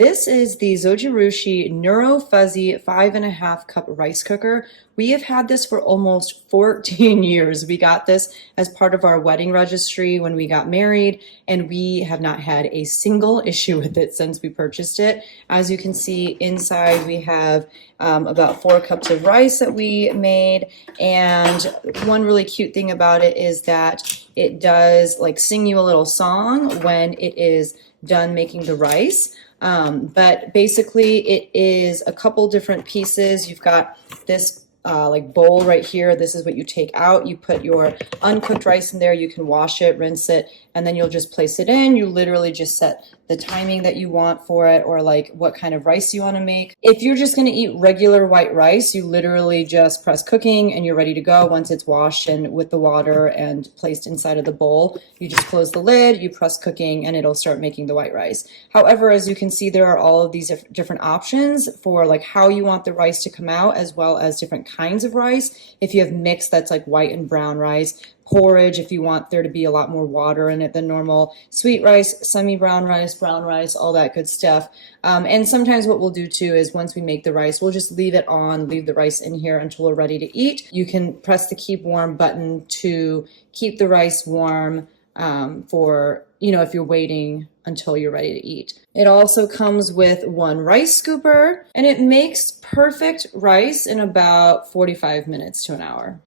This is the Zojirushi Neuro Fuzzy 5.5 cup rice cooker. We have had this for almost 14 years. We got this as part of our wedding registry when we got married, and we have not had a single issue with it since we purchased it. As you can see inside, we have about 4 cups of rice that we made, and one really cute thing about it is that it does like sing you a little song when it is done making the rice. But basically it is a couple different pieces. You've got this like bowl right here. This is what you take out. You put your uncooked rice in there. You can wash it, rinse it, and then you'll just place it in. You literally just set the timing that you want for it, or like what kind of rice you want to make. If you're just going to eat regular white rice, you literally just press cooking and you're ready to go. Once it's washed and with the water and placed inside of the bowl, you just close the lid, you press cooking, and it'll start making the white rice. However, as you can see, there are all of these different options for like how you want the rice to come out, as well as different kinds of rice. If you have mixed, that's like white and brown rice. Porridge, if you want there to be a lot more water in it than normal. Sweet rice, semi-brown rice, brown rice, all that good stuff. And sometimes what we'll do too is once we make the rice, we'll just leave it on, leave the rice in here until we're ready to eat. You can press the keep warm button to keep the rice warm for, if you're waiting until you're ready to eat. It also comes with one rice scooper, and it makes perfect rice in about 45 minutes to an hour.